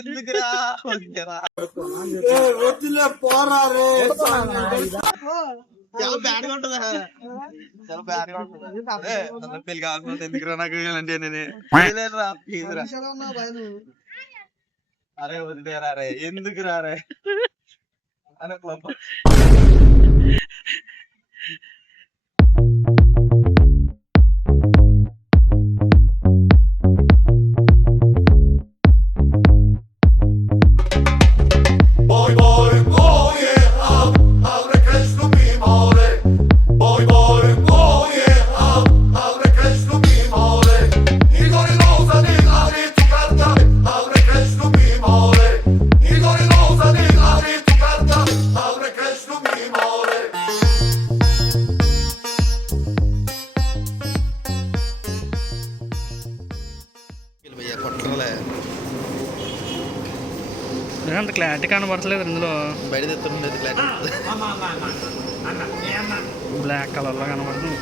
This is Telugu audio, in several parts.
ఎందుకురా వద్దురా చాలా బ్యాడ్ గా ఉంటుందా చాలా బ్యాడ్ గా ఉంటుంది పెళ్లి కాకపోతే ఎందుకురా నాకు ఇలాంటి నేనేరా ప్లీజ్ రా అరే వదిలేరా రే ఎందుకు రారే అనే క్లబ్ అంత క్లారిటీ కనబడట్లేదు ఇందులో బయట తెస్తుండేది బ్లాక్ కలర్లో కనబడుతుంది.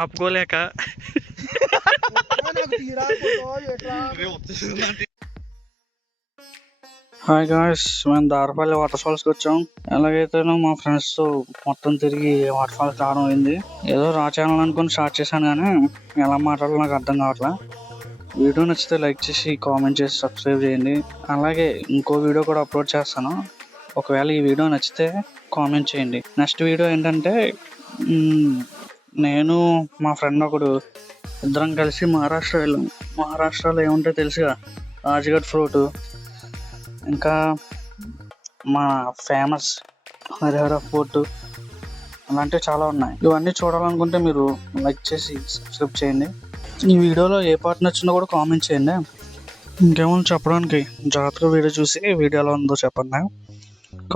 ఆపుకోలేక హాయ్ గాయ్స్, మేము దారపల్లి వాటర్ ఫాల్స్కి వచ్చాం. ఎలాగైతేనో మా ఫ్రెండ్స్తో మొత్తం తిరిగి వాటర్ ఫాల్స్ రావడం అయింది. ఏదో రా ఛానల్ అనుకుని స్టార్ట్ చేశాను కానీ ఎలా మాట్లాడాలో నాకు అర్థం కావట్లేదు. వీడియో నచ్చితే లైక్ చేసి కామెంట్ చేసి సబ్స్క్రైబ్ చేయండి. అలాగే ఇంకో వీడియో కూడా అప్లోడ్ చేస్తాను. ఒకవేళ ఈ వీడియో నచ్చితే కామెంట్ చేయండి. నెక్స్ట్ వీడియో ఏంటంటే నేను మా ఫ్రెండ్ ఒకడు ఇద్దరం కలిసి మహారాష్ట్ర వెళ్ళాం. మహారాష్ట్రలో ఏముంటే తెలుసుగా, రాజ్ఘాట్ ఫోర్ట్, ఇంకా మా ఫేమస్ హరిహర ఫోర్ట్, అలాంటివి చాలా ఉన్నాయి. ఇవన్నీ చూడాలనుకుంటే మీరు లైక్ చేసి సబ్స్క్రైబ్ చేయండి. ఈ వీడియోలో ఏ పార్ట్ నచ్చిందో కూడా కామెంట్ చేయండి. ఇంకేమో చెప్పడానికి జాగ్రత్తగా వీడియో చూసి వీడియో ఎలా ఉందో చెప్పండి.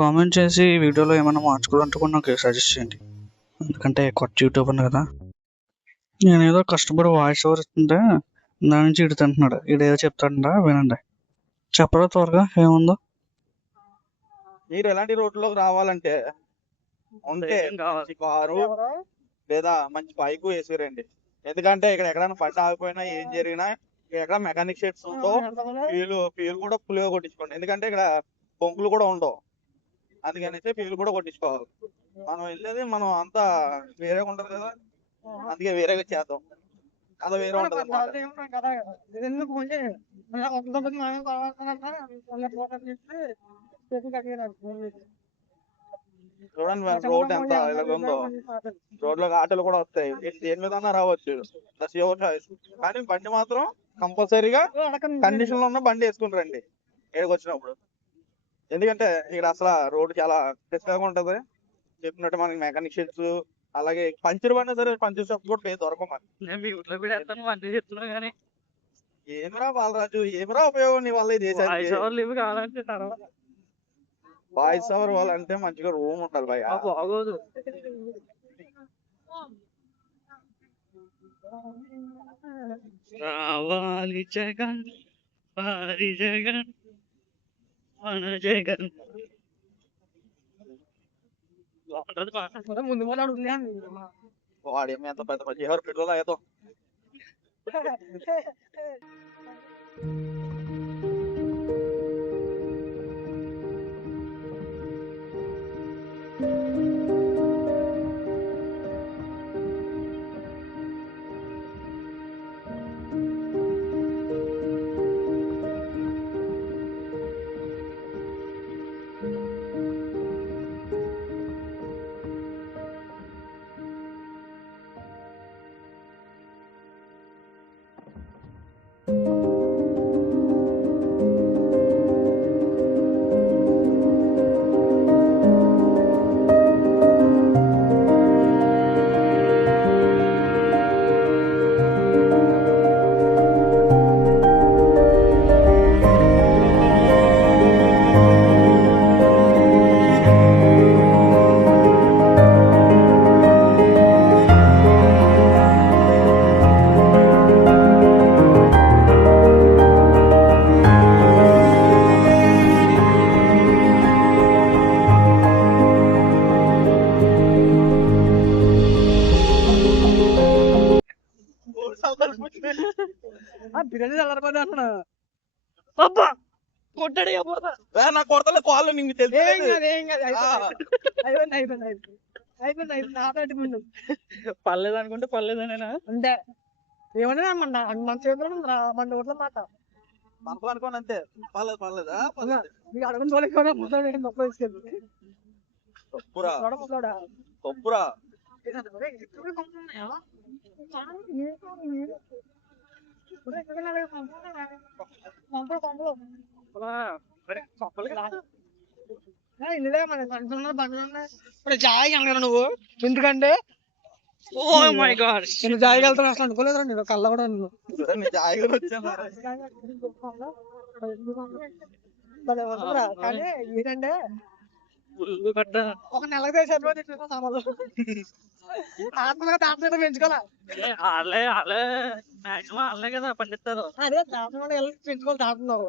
కామెంట్ చేసి వీడియోలో ఏమైనా మార్చుకోవాలంటే కూడా నాకు సజెస్ట్ చేయండి. ఎందుకంటే కొత్త యూట్యూబర్ కదా. నేనేదో కష్టపడి వాయిస్ ఓవర్ ఇస్తుంటే దాని నుంచి ఇటు తింటున్నాడు. ఇడేదో చెప్తాడా వినండి. చెప్పరా త్వరగా ఏముందో. మీరు ఎలాంటి రోడ్లోకి రావాలంటే ఉంటే కారు లేదా మంచి బైక్ వేసిరండి. ఎందుకంటే ఇక్కడ ఎక్కడైనా బండి ఆగిపోయినా ఏం జరిగినా ఎక్కడ మెకానిక్ షెడ్స్ ఉందో ఫ్యూల్ కూడా ఫుల్గా కొట్టించుకోండి. ఎందుకంటే ఇక్కడ బొంకులు కూడా ఉండవు, అందుకనైతే ఫ్యూల్ కూడా కొట్టించుకోవాలి. మనం వెళ్ళేది మనం అంతా వేరేగా ఉంటది కదా, అందుకే వేరేగా చేద్దాం. అలా వేరే ఉంటది చూడండి రోడ్ ఎంత ఇలాగుందో. రోడ్లో ఆటోలు కూడా వస్తాయి, దేని మీద రావచ్చు, కానీ బండి మాత్రం కంపల్సరీగా కండిషన్ లో ఉన్న బండి వేసుకుని రండి ఇక్కడికి వచ్చినప్పుడు. ఎందుకంటే ఇక్కడ అసలు రోడ్డు చాలా డిస్టర్బ్ ఉంటది. చెప్పినట్టు మనకి మెకానిక్ షెడ్స్, అలాగే పంచర్ బండి సరే పంచర్ షాప్ కూడా పేరు దొరకమని ఏమిరా బాలరాజు, ఏమిరా ఉపయోగం నీ వల్ల ఈ దేశానికి? వాయిస్ ఓవర్ వాళ్ళంటే మంచిగా రూమ్ ఉండాలి భయ. బాగోదు. రావాలి జగన్, వారి జగన్, మన జగన్. ముందు వాడేమి ఎంత పెద్ద పని ఎవరు పెట్రోల్ అయ్యేదో బిర్యానీ చల్లారిపోతే అంటున్నా అబ్బా కొట్టాడు నా కొడతలే కాళ్ళు నీకు తెలుసు ఏం కాదు ఏం కాదు అయిపోయింది అయిపోయింది అయిపోయింది అయిపోయింది నాపేటి ముందు పర్లేదు అనుకుంటే పర్లేదనేనా అంతే ఏమన్నా మన చేతిలో మన నోట్ల మాట మనకు అనుకోని అంతే పర్లేదు పర్లేదా పర్లేదు మీకు అడగని చూడకుండా ముసలాడు గొప్ప తీసుకెళ్ళి తప్పురా ముసలాడా తప్పురా ఇల్లులే మన పంచులు బండ్లు ఉన్నాయి ఇప్పుడు జాయిగా అన్నాడు నువ్వు ఎందుకంటే ఓ మై గాడ్ నేను జాయిగా వెళ్తాను అసలు అనుకోలేదు నేను కళ్ళ కూడా జాయిగా వచ్చాను కానీ ఏంటంటే పడ్డ ఒక నెలకు తెలిసి సామాన్లు ఆత్మగా తాత పెంచుకోవాలా వాళ్ళే వాళ్ళే మాక్సిమం వాళ్ళే కదా పండిస్తారు అదే తాత పెంచుకోవాలి తాతున్నావు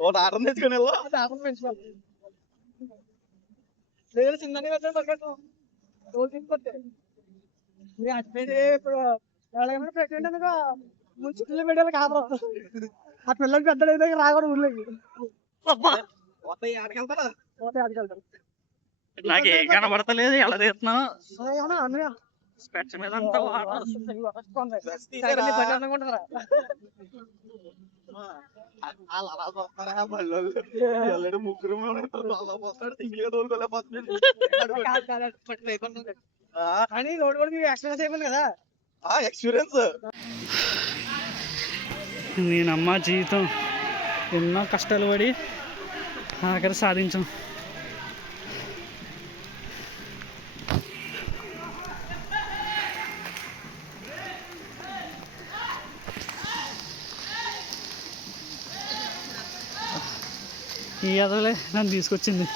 ఒకటి ఆటం తెచ్చుకొని వెళ్ళు తాతను పెంచుకోవాలి లేదు చిన్నగా వచ్చాను పక్కన రోజు తీసుకొస్తే ఇప్పుడు ఎవరైనా ప్రెగ్నెంట్ అనుకో ముందు పిల్లలు పెట్టాలి కాదు ఆ పిల్లలకి పెద్దలు అయితే రాకూడదు ఊళ్ళోకి ఆడకెళ్తారా పోతే అడిగలుగుతారు నాకు కనబడతలేదు ఎలా తీస్తున్నావు ఏమన్నా అన్నయ్య స్పెట్స్ మీద అంతా వాటర్ అనుకుంటారా ముగ్గురు కానీ రోడ్ కూడా మీకు ఎక్స్పీరియన్స్ అయిపోయింది కదా ఎక్స్పీరియన్స్ నేనమ్మ జీవితం ఎన్నో కష్టాలు పడి ఆఖరి సాధించాం ఈ అదలే నన్ను తీసుకొచ్చింది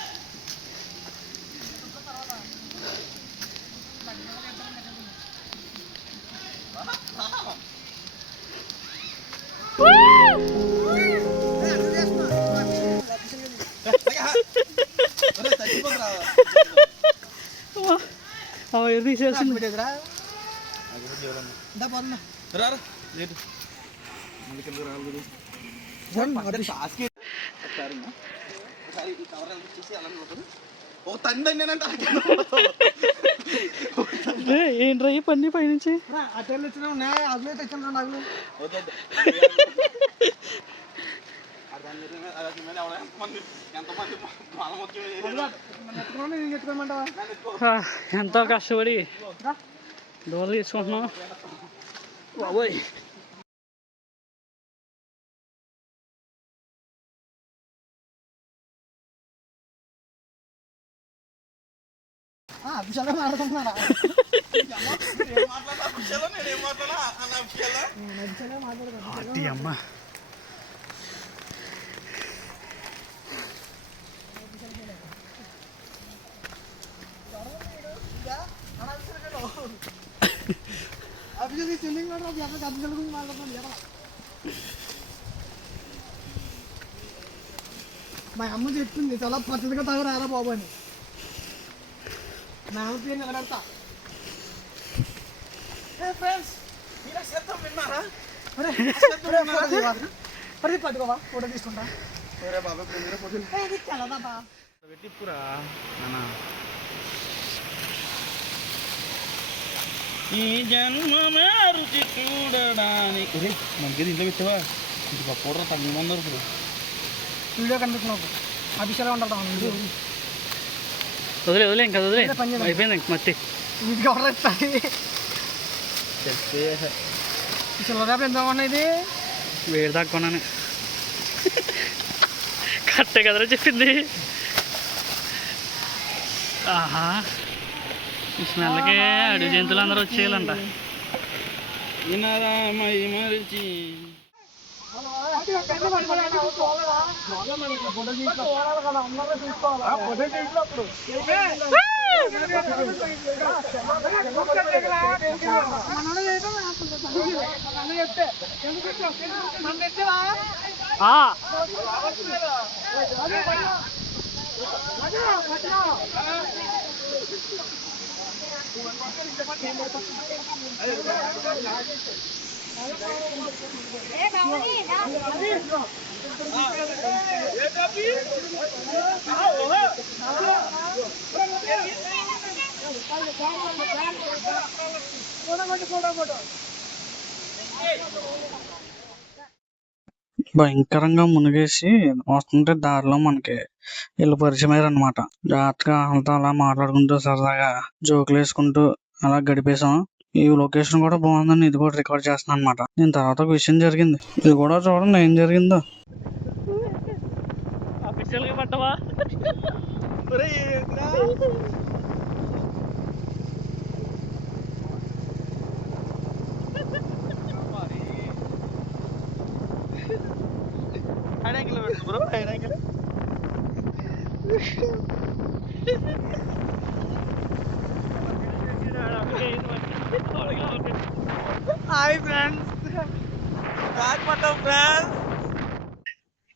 తీసేసింది ఏంట్రా ఈ పని పైనుంచి అటెళ్ళు వచ్చినా ఉన్నాయి అవి తెచ్చిన నాకు ఎంతో కష్టపడి డోలు తీసుకుంటున్నాం బాబోయ్ అభిషేకం ఆడుకుంటున్నారా అమ్మ అభిషేక్ స్విమ్మింగ్ అభిషేక్ మాట్లాడుతుంది మా అమ్మ చెప్తుంది చాలా పద్ధతిగా తాగరారా బాబు అని నాకు పేరు నిలబెడతా. విన్నారా? మరి పట్టుకోవా ఫోటో తీసుకుంటా. ఒరే బాబా పొద్దున పొద్దున ఇది తెల్లదబ్బా. పెట్టిప్పురా అన్న. ఈ జన్మమే రుచి చూడడానికి మనకి ఇంట్లో పెట్టావా ఇంటి పక్కన తగ్గిమన్నారు ఇప్పుడు. వీడియో కనిపిస్తున్నావు అభిషేకం ఉంటాడు వదిలే వదిలే ఇంకా వదిలే అయిపోయింది ఇంక మట్టి వీటికి ఎవరు ఇస్తాయి చిల్లర ఎంత బాగున్నాయి ఇది వేడి దాక్కున్నాను కరెక్టే కదరా చెప్పింది ఆహా ఈ స్మెల్కి అడవి జంతువులు అందరూ వచ్చేయాలంట మరిచి భయంకరంగా మునిగేసి వస్తుంటే దారిలో మనకి వీళ్ళు పరిచయం అయ్యారు అనమాట. జాగ్రత్తగా వాళ్ళతో అలా మాట్లాడుకుంటూ సరదాగా జోకులు వేసుకుంటూ అలా గడిపేసాం. ఈ లొకేషన్ కూడా బాగుందని ఇది కూడా రికార్డ్ చేస్తున్నాను అనమాట. దీని తర్వాత ఒక విషయం జరిగింది, ఇది కూడా చూడండి ఏం జరిగిందో. అఫీషియల్గా పట్టవా హాయ్ ఫ్రెండ్స్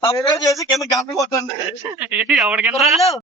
సబ్స్క్రైబ్ చేసి కింద గంట కొట్టండి ఎవరికైనా